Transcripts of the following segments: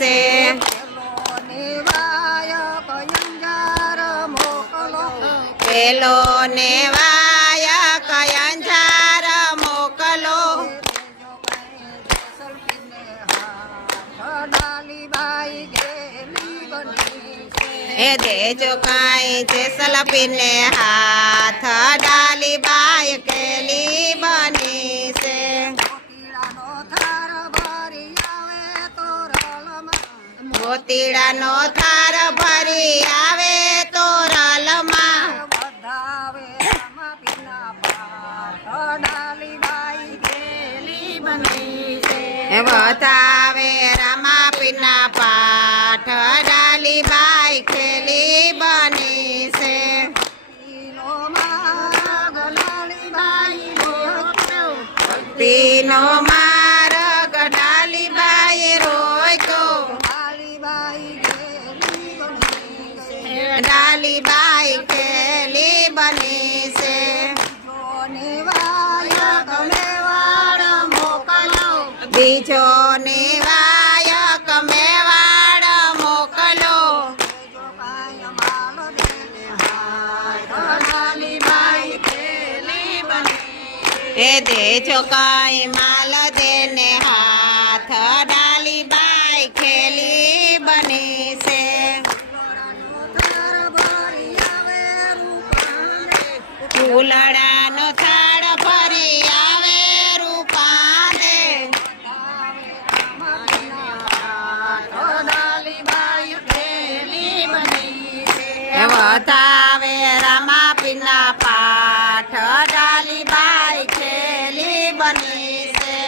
છે પેલો ને વાયક અંજાર મોકલો એ દેજો કાંઈ જેસલપીને હાથ ડાલીબાઈ કેલી બની છે મોતીડાનો થાર ભરી આવે તો રલમાં બતાવે રામાપીના પાઠ ડાલીબાઈ ખેલી બની છે ભક્તિનો માર્ગ ડાલીબાઈ રોક્યો ડાલીબાઈ ખેલી બની છે બીજો નિવાયક મેવાડ મોકલો એ દેજો કાંઈ માલ દેને હાથ ડાલીબાઈ ખેલી બની છે ફૂલડાનો થાળ ભરી આવે રૂપાને બતાવે રામાપીના પાઠ ડાલીબાઈ ખેલી બની છે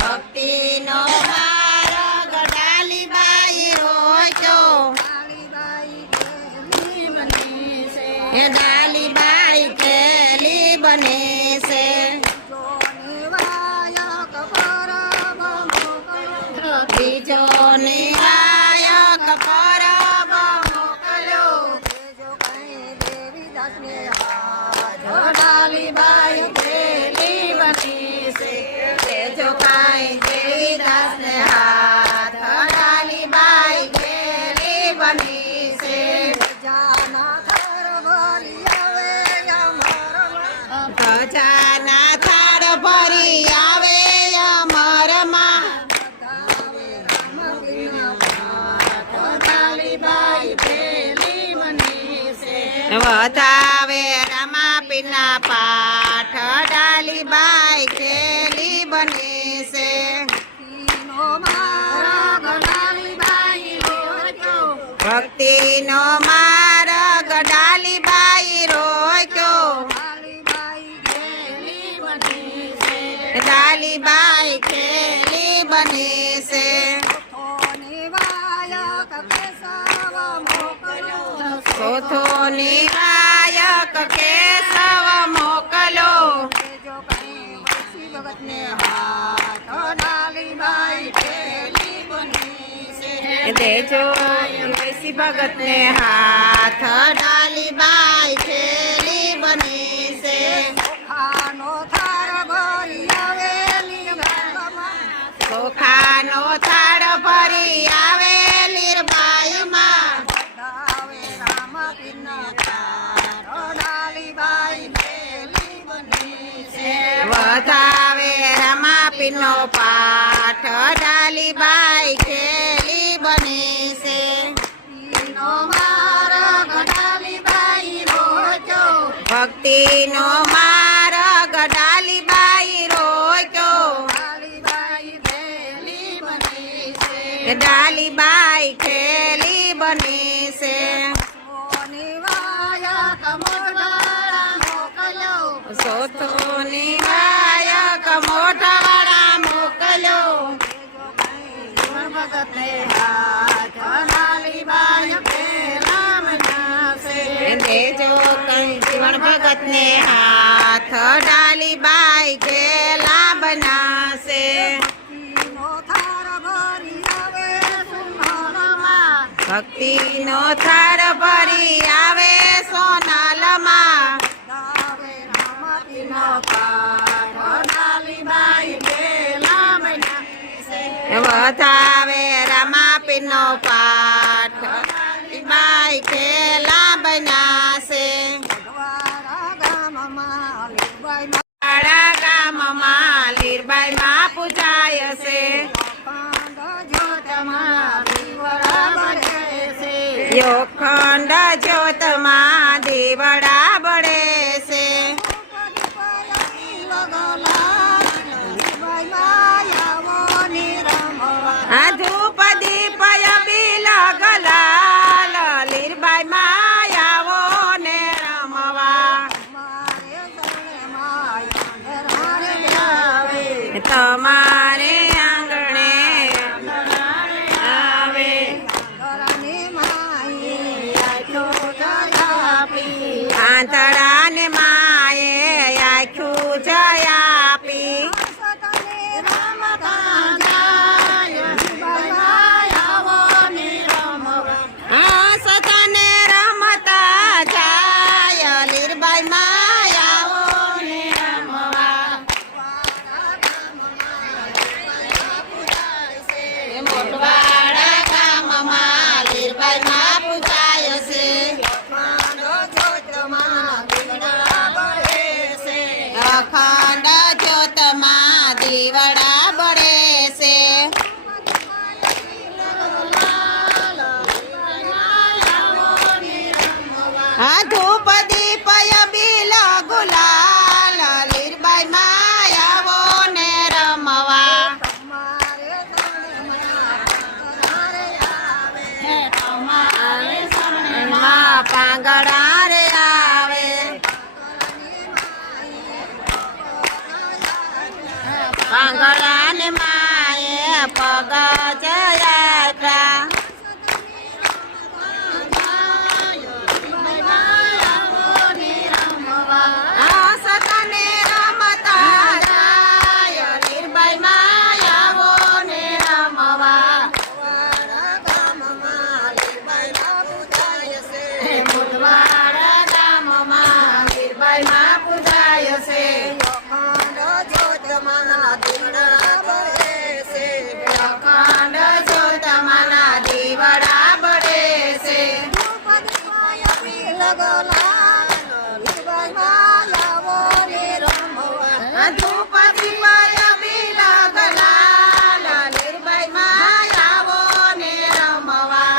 ભક્તિનો માર્ગ ડાલીબાઈ રોક્યો એ ડાલીબાઈ ખેલી બની છે બીજો નિવાયક પરબ મોકલો ડાલીબાઈ ખેલી બની છે દેજો કાંઈ દેવીદાસને હાથ ડાલીબાઈ ખેલી બની છે ધજાના થાળ ભરી આવે અમરમાં બતાવે રામાપીના પાઠ ડાલીબાઈ ખેલી બની છે ભક્તિનો માર્ગ ડાલીબાઈ રોક્યો ડાલીબાઈ ખેલી બની છે ચોથો નિવાયક કેશવ મોકલો દેજો વૈસી ભગતને હાથ ડાલીબાઈ ખેલી બની છે ચોખાનો થાળ ભરી આવે લીરબાઈમાં બતાવે રામાપીનો પાઠ ડાલીબાઈ ખેલી બની છે ભક્તિનો માર્ગ ડાલીબાઈ રોક્યો ડાલીબાઈ ખેલી બની છે ચોથો નિવાયક મોઢવાડા મોકલો દેજો કંઈ જીવન ભગતને હાથ ડાલીબાઈ ખેલા બનાશે ભક્તિનો થાળ ભરી આવે સોનાલમાં પાઠ ડાલીબાઈ વધાવે રામાપીરનો પાઠ બાઈ ખેલા બનાશે વાડા ગામમાં લીરબાઈ માં પૂજાય છે યોખંડ જ્યોતમાં દીવડા બળે છે ધૂપ દીપ બિલ ગલાલ લીરબાઈ માં આવો ને રમવા તમારે આંગણે આવે આંતરાને માએ આખું જય આપી સતને રમતા જાય લીરબાઈ માં આવો ને રમવા મોટવાડા ગામમાં લીરબાઈ માં પૂજાય છે અખંડ જ્યોતમાં દીવડા બળે છે ધૂપ દીપ બિલ ગુલાલ લીરબાઈ માં આવો ને રમવા પાંગડા રે આવે પાંગડા ને માએ પગ જયા સતને રમતા જાય લીરબાઈ માં આવો ને રમવા મોટવાડા ગામમાં લીરબાઈ માં પૂજાય છે અખંડ જ્યોતમાં દીવડા બળે છે ધૂપ દીપ બિલ ગલાલ લીરબાઈ માં આવો ને રમવા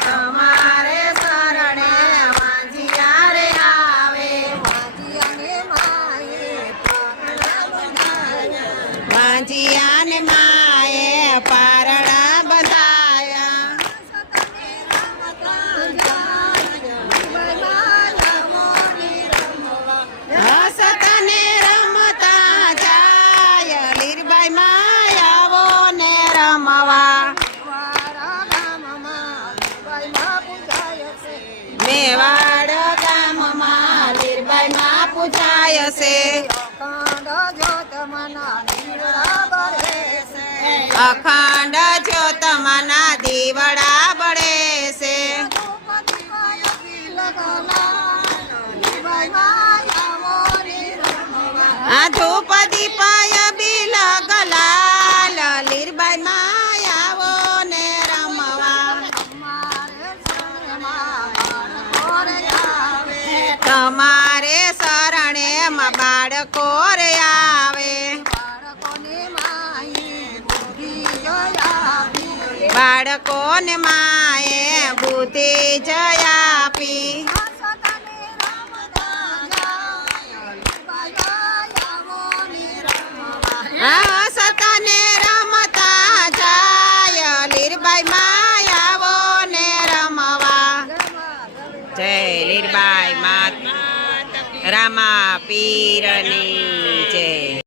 તમારે શરણે વાંજિયા રે આવે વાંજિયા ને માએ પારણા બંધાયા સતને રમતા જાય લીરબાઈ માં આવો ને રમવા મેવાડ ગામમાં લીરબાઈ માં પૂજાય છે અખંડ જ્યોતમાં દીવડા બળે છે ધૂપ દીપ બિલ ગલાલ લીરબાઈ માં આવો ને રમવા તમારે શરણે બાળકો રે આવે બાળકોને માએ બુદ્ધિ જય આપી સતને રમતા જાય લીરબાઈ માં આવો ને રમવા જય લીરબાઈ માત રામા પીરની